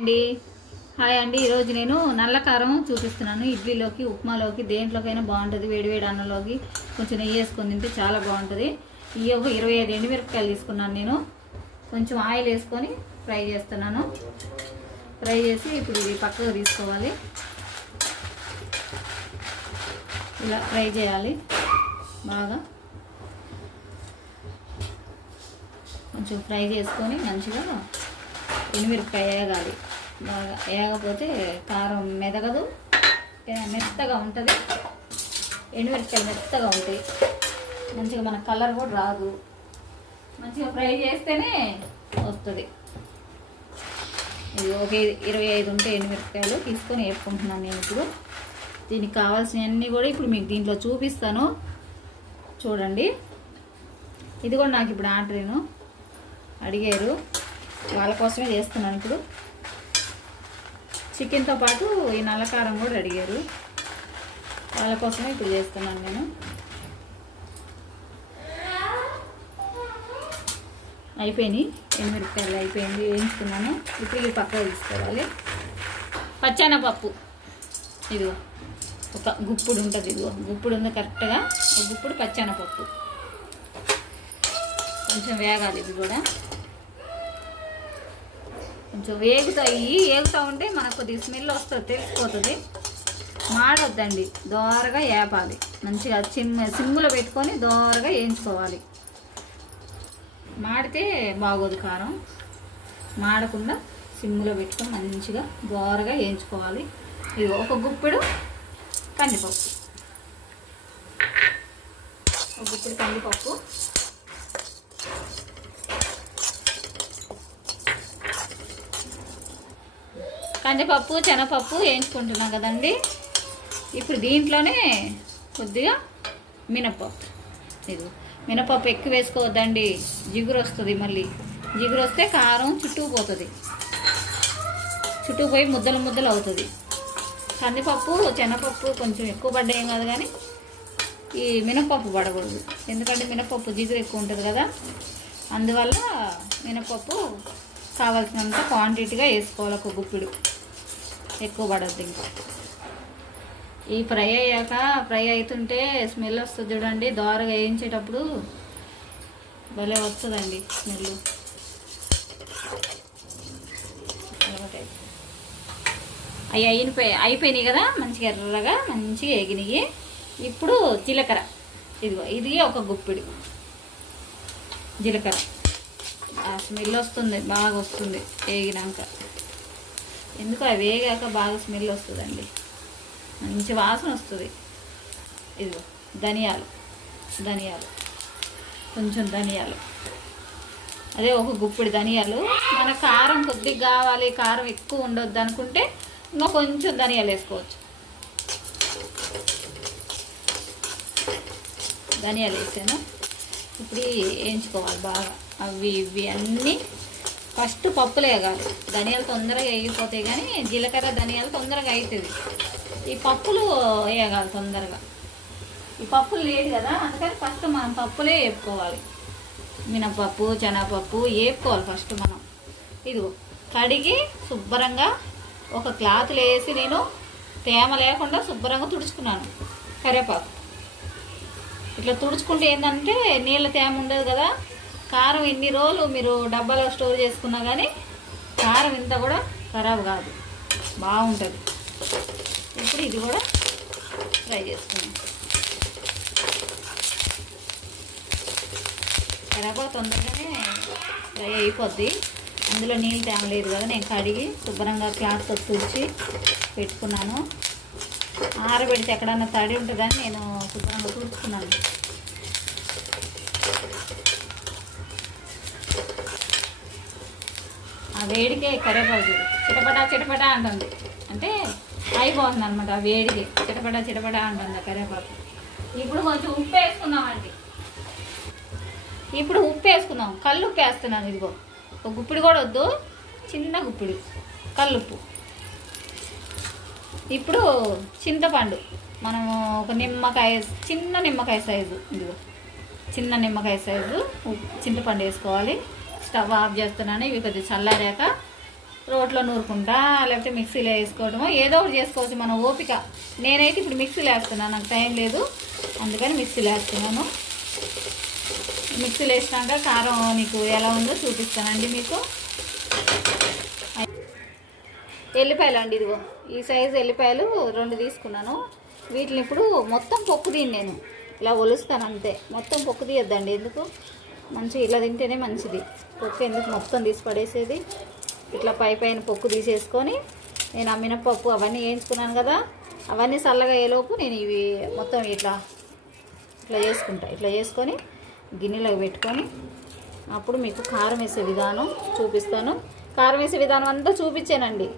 అండి హాయ్ అండి. ఈరోజు నేను నల్ల కారం చూపిస్తున్నాను. ఇడ్లీలోకి, ఉప్మాలోకి, దేంట్లోకైనా బాగుంటుంది. వేడివేడి అన్నంలోకి కొంచెం నెయ్యి వేసుకొని తింటే చాలా బాగుంటుంది. ఈ ఒక 25 ఎండుమిరపకాయలు తీసుకున్నాను. నేను కొంచెం ఆయిల్ వేసుకొని ఫ్రై చేస్తున్నాను. ఫ్రై చేసి ఇప్పుడు ఇది పక్కకు తీసుకోవాలి. ఇలా ఫ్రై చేయాలి బాగా. కొంచెం ఫ్రై చేసుకొని మంచిగా ఎండుమిరపకాయ వేగాలి బాగా. వేగకపోతే కారం మెదగదు, మెత్తగా ఉంటుంది. ఎండుమిరపకాయలు మెత్తగా ఉంటాయి, మంచిగా మన కలర్ కూడా రాదు. మంచిగా ఫ్రై చేస్తేనే వస్తుంది. ఇది ఒక 25 ఉంటే ఎండుమిరపకాయలు తీసుకొని వేసుకుంటున్నాను నేను. ఇప్పుడు దీనికి కావాల్సినవన్నీ కూడా ఇప్పుడు మీకు దీంట్లో చూపిస్తాను చూడండి. ఇది కూడా నాకు ఇప్పుడు ఆర్డర్ అడిగారు, వాళ్ళ కోసమే చేస్తున్నాను. ఇప్పుడు చికెన్తో పాటు ఈ నల్లకారం కూడా అడిగారు, వాళ్ళ కోసమే ఇప్పుడు చేస్తున్నాను నేను. అయిపోయినాయి ఎండుమిరపకాయలు, అయిపోయింది, వేయించుకున్నాను. ఇప్పుడు ఇది పక్కకు తీసుకోవాలి. పచ్చెనపప్పు ఇది ఒక గుప్పుడు ఉంటుంది, ఇది గుప్పుడు ఉంది కరెక్ట్గా. ఒక గుప్పుడు పచ్చెనపప్పు కొంచెం వేగాలి. ఇది కూడా కొంచెం వేగుతూ ఉంటే మనకు కొద్దిగా స్మెల్ వస్తుంది, తెలిసిపోతుంది. మాడొద్దండి, దోరగా వేపాలి. మంచిగా సిమ్ములో పెట్టుకొని దోరగా వేయించుకోవాలి. మాడితే బాగోదు కారం. మాడకుండా సిమ్ములో పెట్టుకొని మంచిగా దోరగా వేయించుకోవాలి. ఇది ఒక గుప్పెడు కందిపప్పు, ఒక గుప్పెడు కందిపప్పు, కందిపప్పు, శనగపప్పు వేయించుకుంటున్నాం కదండి. ఇప్పుడు దీంట్లోనే కొద్దిగా మినపప్పు. ఇది మినపప్పు ఎక్కువ వేసుకోవద్దండి, జిగురు వస్తుంది. మళ్ళీ జిగురు వస్తే కారం చుట్టుకుపోతుంది, చుట్టుకుపోయి ముద్దలు ముద్దలు అవుతుంది. కందిపప్పు, శనగపప్పు కొంచెం ఎక్కువ పడ్డాయేం కాదు, కానీ ఈ మినపప్పు పడకూడదు. ఎందుకంటే మినపప్పు జిగురు ఎక్కువ ఉంటుంది కదా, అందువల్ల మినపప్పు కావాల్సినంత క్వాంటిటీగా వేసుకోవాలి. ఒక గుప్పిడు, ఎక్కువ పడద్దు. ఇంకా ఈ ఫ్రై అయ్యాక, ఫ్రై అవుతుంటే స్మెల్ వస్తుంది చూడండి. దోరగా వేయించేటప్పుడు భలే వస్తుందండి స్మెల్. అవి అయిపోయినాయి కదా, మంచిగా ఎర్రగా మంచిగా ఎగినాయి. ఇప్పుడు జీలకర్ర, ఇది ఒక గుప్పిడి జీలకర్ర. ఆ స్మెల్ వస్తుంది, బాగా వస్తుంది వేగినాక. ఎందుకు అవి వేగాక బాగా స్మెల్ వస్తుందండి, మంచి వాసన వస్తుంది. ఇదిగో ధనియాలు, కొంచెం ధనియాలు, అదే ఒక గుప్పిడి ధనియాలు. మన కారం కొద్దిగా కావాలి, కారం ఎక్కువ ఉండొద్దు అనుకుంటే ఇంకా కొంచెం ధనియాలు వేసుకోవచ్చు. ధనియాలు వేసాను. ఇప్పుడు వేయించుకోవాలి బాగా. అవి ఇవి అన్నీ ఫస్ట్ పప్పులు వేగాలి. ధనియాలు తొందరగా వేగిపోతాయి, కానీ జీలకర్ర ధనియాలు తొందరగా అవుతుంది. ఈ పప్పులు వేయగాలి తొందరగా. ఈ పప్పులు లేదు కదా, అందుకని ఫస్ట్ మనం పప్పులే వేపుకోవాలి. మినపప్పు, శనగపప్పు వేపుకోవాలి ఫస్ట్ మనం. ఇదిగో కడిగి శుభ్రంగా ఒక క్లాత్లో వేసి నేను తేమ లేకుండా శుభ్రంగా తుడుచుకున్నాను. కరివేపాకు ఇట్లా తుడుచుకుంటే ఏంటంటే నీళ్ళ తేమ ఉండదు కదా. కారం ఎన్ని రోజులు మీరు డబ్బాలో స్టోర్ చేసుకున్నా కానీ కారం ఇంత కూడా ఖరాబ్ కాదు, బాగుంటుంది. ఇప్పుడు ఇది కూడా ఫ్రై చేసుకున్నాం. కరివేపాకు తొందరగానే ఫ్రై అయిపోద్ది, అందులో నీళ్ళు తేమ లేదు కదా. నేను కడిగి శుభ్రంగా క్లాత్తో తుడిచి పెట్టుకున్నాను. ఆరబెడితే ఎక్కడన్నా తడి ఉంటుందని నేను శుభ్రంగా తుడుచుకున్నాను. ఆ వేడికే కరివేపాకు చిటపటా అంటుంది, అంటే అయిపోతుంది అనమాట. ఆ వేడికి చిటపటా అంటుంది కరివేపాకు. ఇప్పుడు కొంచెం ఉప్పు వేసుకుందామండి. ఇప్పుడు ఉప్పు వేసుకుందాం. కల్లుప్పు వేస్తున్నాను. ఇదిగో ఒక గుప్పిడి కూడా వద్దు, చిన్న గుప్పిడి కల్లుప్పు. ఇప్పుడు చింతపండు, మనము ఒక నిమ్మకాయ, చిన్న నిమ్మకాయ సైజు, ఇదిగో చిన్న నిమ్మకాయ సైజు చింతపండు వేసుకోవాలి. స్టవ్ ఆఫ్ చేస్తున్నాను. ఇవి కొద్దిగా చల్లారాక రోట్లో నూరుకుంటా, లేకపోతే మిక్సీలో వేసుకోవడమో ఏదో ఒకటి చేసుకోవచ్చు మన ఓపిక. నేనైతే ఇప్పుడు మిక్సీలో వేస్తున్నాను, నాకు టైం లేదు అందుకని మిక్సీలో వేస్తున్నాను. మిక్సీలో వేసినాక కారం మీకు ఎలా ఉందో చూపిస్తానండి మీకు. ఎల్లిపాయలు అండి, ఇదిగో ఈ సైజు ఎల్లిపాయలు 2 తీసుకున్నాను. వీటిని ఇప్పుడు మొత్తం పొక్కు తీయను, నేను ఇలా ఒలుస్తాను అంతే. మొత్తం పొక్కు తీయొద్దండి, ఎందుకు, మంచిగా ఇలా తింటేనే మంచిది. పొక్కు ఎందుకు మొత్తం తీసి పడేసేది. ఇట్లా పైన పొక్కు తీసేసుకొని నేను ఆ మినపప్పు అవన్నీ వేయించుకున్నాను కదా, అవన్నీ చల్లగా అయ్యేలోపు నేను ఇవి మొత్తం ఇట్లా చేసుకుంటా. ఇట్లా చేసుకొని గిన్నెలోకి పెట్టుకొని అప్పుడు మీకు కారం వేసే విధానం చూపిస్తాను. కారం వేసే విధానం అంతా చూపించానండి.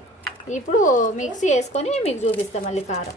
ఇప్పుడు మిక్సీ వేసుకొని మీకు చూపిస్తాను మళ్ళీ కారం.